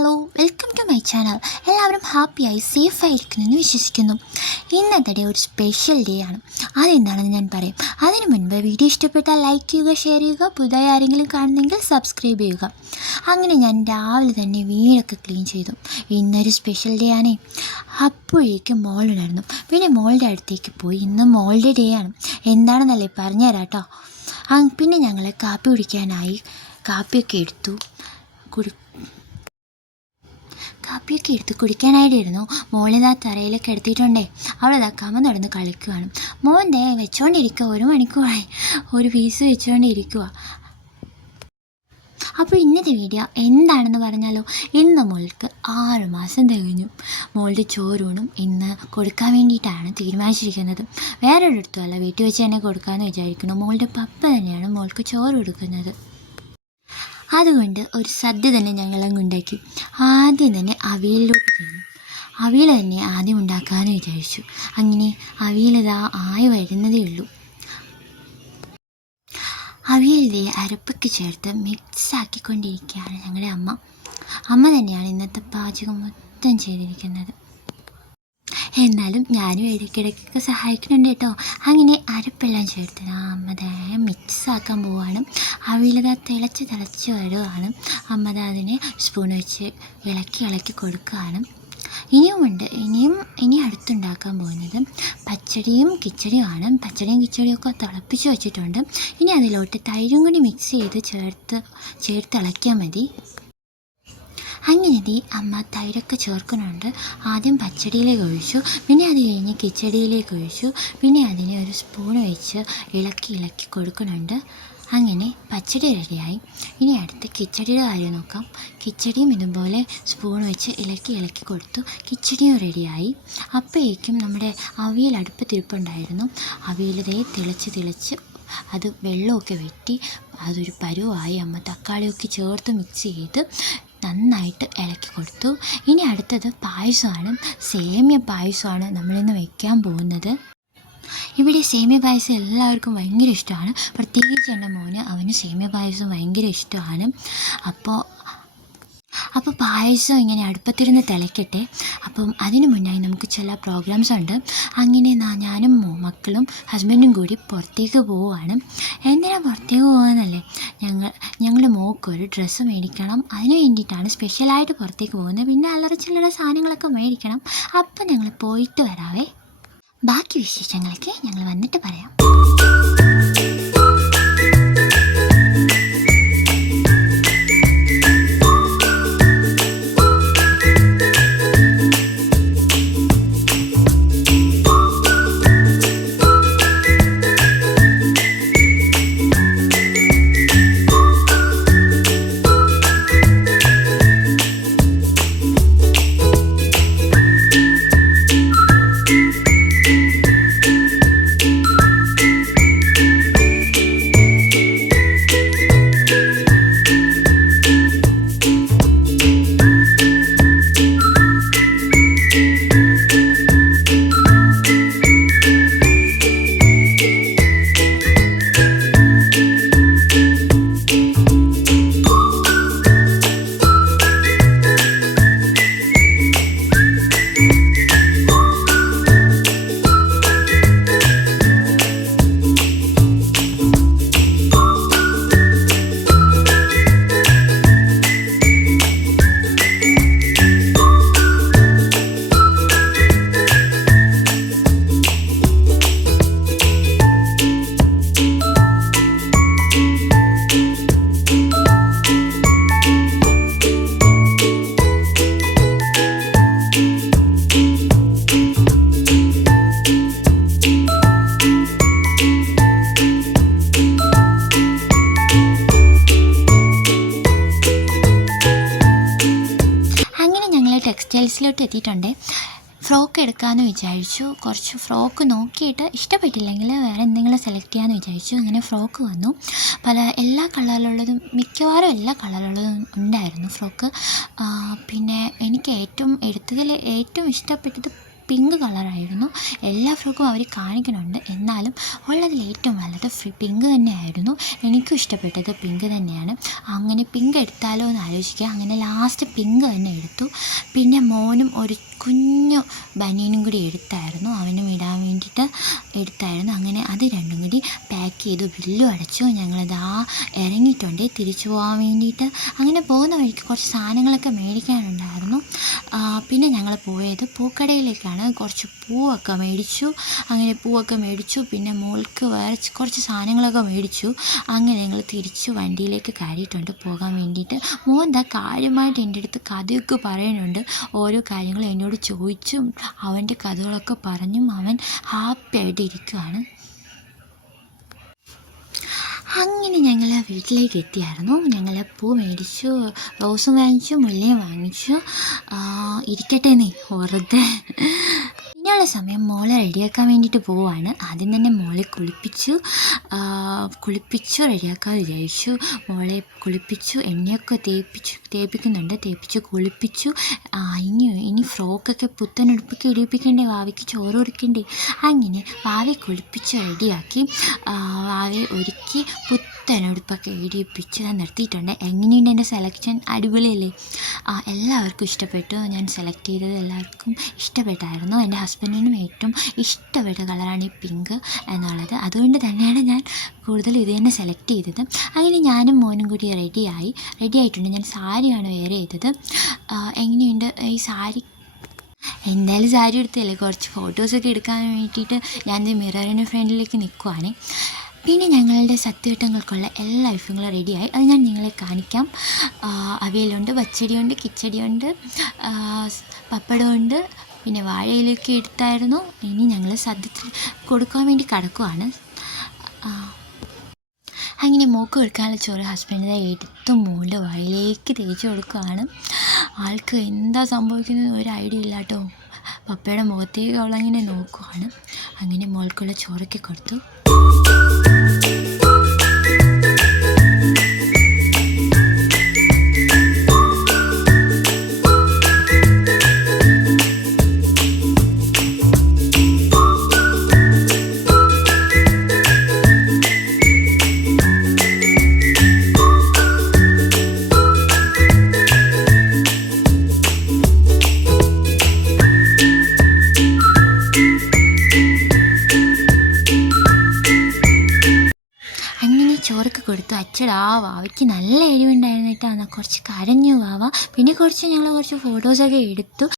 Hello, welcome to my channel. എല്ലാവരും ഹാപ്പിയായി സേഫായിരിക്കുമെന്ന് വിശ്വസിക്കുന്നു. ഇന്നത്തെ ഡേ ഒരു സ്പെഷ്യൽ ഡേ ആണ്. അതെന്താണെന്ന് ഞാൻ പറയും. അതിനു മുൻപ് വീഡിയോ ഇഷ്ടപ്പെട്ടാൽ ലൈക്ക് ചെയ്യുക, ഷെയർ ചെയ്യുക, പുതിയ ആരെങ്കിലും കാണുന്നെങ്കിൽ സബ്സ്ക്രൈബ് ചെയ്യുക. അങ്ങനെ ഞാൻ രാവിലെ തന്നെ വീടൊക്കെ ക്ലീൻ ചെയ്തു. ഇന്നൊരു സ്പെഷ്യൽ ഡേ ആണേ. അപ്പോഴേക്കും മോളുണ്ടായിരുന്നു. പിന്നെ മോളുടെ അടുത്തേക്ക് പോയി. ഇന്ന് മോളുടെ ഡേ ആണ്. എന്താണെന്നല്ലേ പറഞ്ഞുതരാം കേട്ടോ. പിന്നെ ഞങ്ങൾ കാപ്പി കുടിക്കാനായി കാപ്പിയൊക്കെ എടുത്തു കുടിക്കാനായിട്ടിരുന്നു. മോളിതാ തറയിലൊക്കെ എടുത്തിട്ടുണ്ടേ. അവളിതാ കമ നടന്ന് കളിക്കുകയാണ്. മോൻ്റെ വെച്ചുകൊണ്ടിരിക്കുക. 1 മണിക്കൂറായി ഒരു പീസ് വെച്ചുകൊണ്ടിരിക്കുക. അപ്പോൾ ഇന്നത്തെ വീഡിയോ എന്താണെന്ന് പറഞ്ഞാലോ, ഇന്ന് മോൾക്ക് 6 മാസം തികഞ്ഞു. മോളുടെ ചോറൂണും ഇന്ന് കൊടുക്കാൻ വേണ്ടിയിട്ടാണ് തീരുമാനിച്ചിരിക്കുന്നത്. വേറൊരിടത്തുമല്ല, വീട്ടിൽ വെച്ച് തന്നെ കൊടുക്കാമെന്ന് വിചാരിക്കുന്നു. മോളുടെ പപ്പ തന്നെയാണ് മോൾക്ക് ചോറ് കൊടുക്കുന്നത്. അതുകൊണ്ട് ഒരു സദ്യ തന്നെ ഞങ്ങളങ്ങ് ഉണ്ടാക്കി. ആദ്യം തന്നെ അവിയലിലോട്ട് ചെന്നു. അവിയൽ തന്നെ ആദ്യം ഉണ്ടാക്കാമെന്ന് വിചാരിച്ചു. അങ്ങനെ അവിയലിതാ ആയി വരുന്നതേ ഉള്ളൂ. അവിയലിലെ അരപ്പൊക്കെ ചേർത്ത് മിക്സാക്കിക്കൊണ്ടിരിക്കുകയാണ് ഞങ്ങളുടെ അമ്മ തന്നെയാണ് ഇന്നത്തെ പാചകം മൊത്തം ചെയ്തിരിക്കുന്നത്. എന്നാലും ഞാനും ഇടയ്ക്കിടയ്ക്കൊക്കെ സഹായിക്കുന്നുണ്ട് കേട്ടോ. അങ്ങനെ അരപ്പെല്ലാം ചേർത്ത് അമ്മതാ മിക്സാക്കാൻ പോവുകയാണ്. അവിയലതാ തിളച്ച് വരുവാണ്. അമ്മത അതിനെ സ്പൂൺ വെച്ച് ഇളക്കി കൊടുക്കുകയാണ്. ഇനി അടുത്തുണ്ടാക്കാൻ പോകുന്നത് പച്ചടിയും കിച്ചടിയുമാണ്. പച്ചടിയും കിച്ചടിയൊക്കെ തിളപ്പിച്ച് വെച്ചിട്ടുണ്ട്. ഇനി അതിലോട്ട് തൈരും കൂടി മിക്സ് ചെയ്ത് ചേർത്ത് ഇളക്കിയാൽ മതി. അങ്ങനെ അമ്മ തൈരൊക്കെ ചേർക്കുന്നുണ്ട്. ആദ്യം പച്ചടിയിലേക്ക് ഒഴിച്ചു, പിന്നെ അത് കഴിഞ്ഞ് കിച്ചടിയിലേക്ക് ഒഴിച്ചു, പിന്നെ അതിനെ ഒരു സ്പൂൺ വെച്ച് ഇളക്കി കൊടുക്കുന്നുണ്ട്. അങ്ങനെ പച്ചടി റെഡിയായി. ഇനി അടുത്ത് കിച്ചടിയുടെ കാര്യം നോക്കാം. കിച്ചടിയും ഇതുപോലെ സ്പൂൺ വെച്ച് ഇളക്കി കൊടുത്തു. കിച്ചടിയും റെഡിയായി. അപ്പോഴേക്കും നമ്മുടെ അവിയൽ അടുപ്പത്തിരിപ്പുണ്ടായിരുന്നു. അവിയലതേ തിളച്ച് അത് വെള്ളമൊക്കെ വെട്ടി അതൊരു പരുവായി. അമ്മ തക്കാളിയൊക്കെ ചേർത്ത് മിക്സ് ചെയ്ത് നന്നായിട്ട് ഇളക്കി കൊടുത്തു. ഇനി അടുത്തത് പായസമാണ്. സേമിയ പായസമാണ് നമ്മളിന്ന് വയ്ക്കാൻ പോകുന്നത്. ഇവിടെ സേമിയ പായസം എല്ലാവർക്കും ഭയങ്കര ഇഷ്ടമാണ്. പ്രത്യേകിച്ച് എൻ്റെ മോന്, അവന് സേമിയ പായസം ഭയങ്കര ഇഷ്ടമാണ്. അപ്പോൾ പായസം ഇങ്ങനെ അടുപ്പത്തിരുന്ന് തിളയ്ക്കട്ടെ. അപ്പം അതിന് മുന്നായി നമുക്ക് ചില പ്രോഗ്രാംസ് ഉണ്ട്. അങ്ങനെ ഞാനും മക്കളും ഹസ്ബൻഡും കൂടി പുറത്തേക്ക് പോവുകയാണ്. എന്തിനാണ് പുറത്തേക്ക് പോകുന്നതല്ലേ, ഞങ്ങളുടെ മോക്കൊരു ഡ്രസ്സ് മേടിക്കണം. അതിന് വേണ്ടിയിട്ടാണ് സ്പെഷ്യലായിട്ട് പുറത്തേക്ക് പോകുന്നത്. പിന്നെ അല്ലറ ചില്ലറ സാധനങ്ങളൊക്കെ മേടിക്കണം. അപ്പം ഞങ്ങൾ പോയിട്ട് വരാവേ. ബാക്കി വിശേഷങ്ങളൊക്കെ ഞങ്ങൾ വന്നിട്ട് പറയാം. ടെക്സ്റ്റൈൽസിലോട്ട് എത്തിയിട്ടുണ്ട്. ഫ്രോക്ക് എടുക്കാമെന്ന് വിചാരിച്ചു. കുറച്ച് ഫ്രോക്ക് നോക്കിയിട്ട് ഇഷ്ടപ്പെട്ടില്ലെങ്കിൽ വേറെ എന്തെങ്കിലും സെലക്ട് ചെയ്യാമെന്ന് വിചാരിച്ചു. അങ്ങനെ ഫ്രോക്ക് വന്നു. എല്ലാ കളറിലുള്ളതും മിക്കവാറും എല്ലാ കളറിലുള്ളതും ഉണ്ടായിരുന്നു ഫ്രോക്ക്. പിന്നെ എനിക്ക് ഏറ്റവും ഇഷ്ടപ്പെട്ടത് പിങ്ക് കളറായിരുന്നു. എല്ലാ ഫ്രോക്കും അവർ കാണിക്കുന്നുണ്ട്, എന്നാലും ഉള്ളതിൽ ഏറ്റവും നല്ലത് പിങ്ക് തന്നെയായിരുന്നു. എനിക്കും ഇഷ്ടപ്പെട്ടത് പിങ്ക് തന്നെയാണ്. അങ്ങനെ പിങ്ക് എടുത്താലോ എന്ന് ആലോചിക്കുക. അങ്ങനെ ലാസ്റ്റ് പിങ്ക് തന്നെ എടുത്തു. പിന്നെ മോനും ഒരു കുഞ്ഞു ബനിയനും കൂടി എടുത്തായിരുന്നു, അവനും ഇടാൻ വേണ്ടിയിട്ട് എടുത്തായിരുന്നു. അങ്ങനെ അത് രണ്ടും കൂടി പാക്ക് ചെയ്തു, ബില്ലും അടച്ചു. ഞങ്ങളിതാ ഇറങ്ങിയിട്ടുണ്ട് തിരിച്ചു പോകാൻ വേണ്ടിയിട്ട്. അങ്ങനെ പോകുന്ന വഴിക്ക് കുറച്ച് സാധനങ്ങളൊക്കെ മേടിക്കാനുണ്ടായിരുന്നു. പിന്നെ ഞങ്ങൾ പോയത് പൂക്കടയിലേക്കാണ്. കുറച്ച് പൂവൊക്കെ മേടിച്ചു. അങ്ങനെ പൂവൊക്കെ മേടിച്ചു. പിന്നെ മോൾക്ക് വേറെ കുറച്ച് സാധനങ്ങളൊക്കെ മേടിച്ചു. അങ്ങനെ ഞങ്ങൾ തിരിച്ചു വണ്ടിയിലേക്ക് കയറിയിട്ടുണ്ട് പോകാൻ വേണ്ടിയിട്ട്. മോൻ എന്താ കാര്യമായിട്ട് എൻ്റെ അടുത്ത് കഥയൊക്കെ പറയുന്നുണ്ട്. ഓരോ കാര്യങ്ങളും എന്നോട് ചോദിച്ചും അവൻ്റെ കഥകളൊക്കെ പറഞ്ഞും അവൻ ഹാപ്പി ആയിട്ട് ഇരിക്കുകയാണ്. അങ്ങനെ ഞങ്ങൾ വീട്ടിലേക്ക് എത്തിയായിരുന്നു. ഞങ്ങൾ പൂ മേടിച്ചു, റോസും വാങ്ങിച്ചു, മുല്ലയും വാങ്ങിച്ചു. ഇരിക്കട്ടെ നീ വെറുതെ. പിന്നെയുള്ള സമയം മോളെ റെഡിയാക്കാൻ വേണ്ടിയിട്ട് പോവുകയാണ്. ആദ്യം തന്നെ മോളെ കുളിപ്പിച്ചു റെഡിയാക്കാൻ വിചാരിച്ചു. മോളെ കുളിപ്പിച്ചു, എണ്ണയൊക്കെ തേപ്പിച്ച് കുളിപ്പിച്ചു. ഇനി ഫ്രോക്കൊക്കെ പുത്തനുടുപ്പൊക്കെ ഇടിപ്പിക്കണ്ടേ, വാവയ്ക്ക് ചോറ് കൊടുക്കണ്ടേ. അങ്ങനെ വാവയെ കുളിപ്പിച്ച് റെഡിയാക്കി, വാവയെ ഒരുക്കി പുത്തനുടുപ്പൊക്കെ ഇടിപ്പിച്ച് ഞാൻ നിർത്തിയിട്ടുണ്ട്. എങ്ങനെയുണ്ട് എൻ്റെ സെലക്ഷൻ? അടിപൊളിയല്ലേ? എല്ലാവർക്കും ഇഷ്ടപ്പെട്ടു. ഞാൻ സെലക്ട് ചെയ്തത് എല്ലാവർക്കും ഇഷ്ടപ്പെട്ടായിരുന്നു. എൻ്റെ ഹസ്ബൻഡിനും ഏറ്റവും ഇഷ്ടപ്പെട്ട കളറാണ് ഈ പിങ്ക് എന്നുള്ളത്. അതുകൊണ്ട് തന്നെയാണ് ഞാൻ കൂടുതൽ ഇത് തന്നെ സെലക്ട് ചെയ്തത്. അങ്ങനെ ഞാനും മോനും കൂടി റെഡിയായിട്ടുണ്ട്. ഞാൻ സാരിയാണ് വെയർ ചെയ്തത്. എങ്ങനെയുണ്ട് ഈ സാരി? എന്തായാലും സാരി എടുത്തല്ലേ, കുറച്ച് ഫോട്ടോസൊക്കെ എടുക്കാൻ വേണ്ടിയിട്ട് ഞാൻ മിററിൻ്റെ ഫ്രണ്ടിലേക്ക് നിൽക്കുവാണ്. പിന്നെ ഞങ്ങളുടെ സത്യവട്ടങ്ങൾക്കുള്ള എല്ലാ ഐറ്റങ്ങളും റെഡിയായി. അത് ഞാൻ നിങ്ങളെ കാണിക്കാം. അവിയലുണ്ട്, പച്ചടിയുണ്ട്, കിച്ചടിയുണ്ട്, പപ്പടമുണ്ട്, പിന്നെ വാഴയിലൊക്കെ എടുത്തായിരുന്നു. ഇനി ഞങ്ങൾ സദ്യ കൊടുക്കാൻ വേണ്ടി കിടക്കുവാണ്. അങ്ങനെ മൂക്ക് കൊടുക്കാനുള്ള ചോറ് ഹസ്ബൻഡിനെ എടുത്ത് മോളുടെ വായിലേക്ക് തേച്ച് കൊടുക്കുകയാണ്. ആൾക്ക് എന്താ സംഭവിക്കുന്നത് ഒരു ഐഡിയ ഇല്ല കേട്ടോ. പപ്പയുടെ മുഖത്തേക്ക് അവളങ്ങനെ നോക്കുവാണ്. അങ്ങനെ മോൾക്കുള്ള ചോറൊക്കെ കൊടുത്തു. ചോറൊക്കെ കൊടുത്തു. അച്ചടാ വാവയ്ക്ക് നല്ല എരിവുണ്ടായിരുന്നു കേട്ടോ. എന്നാൽ കുറച്ച് കരഞ്ഞു വാവ. പിന്നെ ഞങ്ങൾ കുറച്ച് ഫോട്ടോസൊക്കെ എടുത്തു.